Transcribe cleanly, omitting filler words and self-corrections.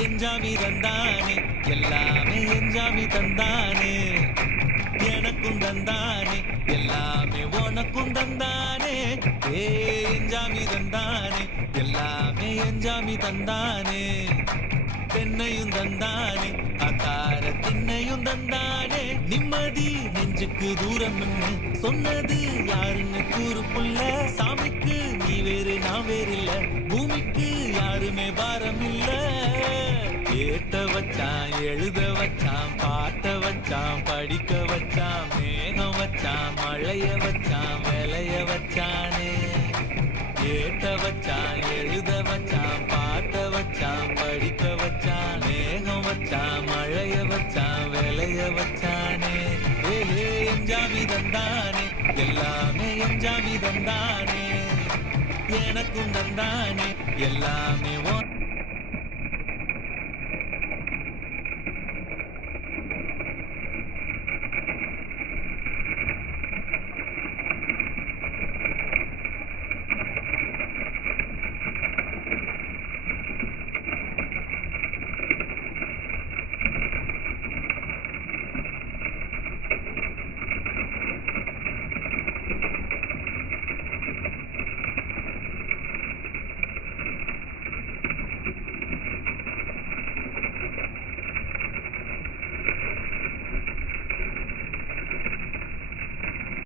எஞ்சாமி தந்தானே எல்லாமே எஞ்சாமி தந்தானே எனக்கும் தந்தானே எல்லாமே உனக்கும் தந்தானே ஏ எஞ்சாமி தந்தானே எல்லாமே எஞ்சாமி தந்தானே தென்னையும் தந்தானே அக்கார திண்ணையும் தந்தானே நிம்மதி நெஞ்சுக்கு தூரம் சொன்னது யாருன்னு கூறு புள்ள சாமிக்கு நீ வேறு நான் வேறு இல்ல பூமிக்கு யாருமே பாரம் இல்ல ஏத்த வச்சான் எழுத வச்சான் பாட்ட வச்சான் படிக்க வச்சான் மேகம் வச்சான் மழைய வச்சான் விளைய வச்சானே ஏத்த வச்சான் எழுத வச்சான் பாட்ட வச்சான் படிக்க வச்சான் மேகம் வச்சான் மழைய வச்சான் விளைய வச்சானே ஏ எஞ்சாமி தந்தானே எல்லாமே எஞ்சாமி தந்தானே எனக்கும் தந்தானே எல்லாமே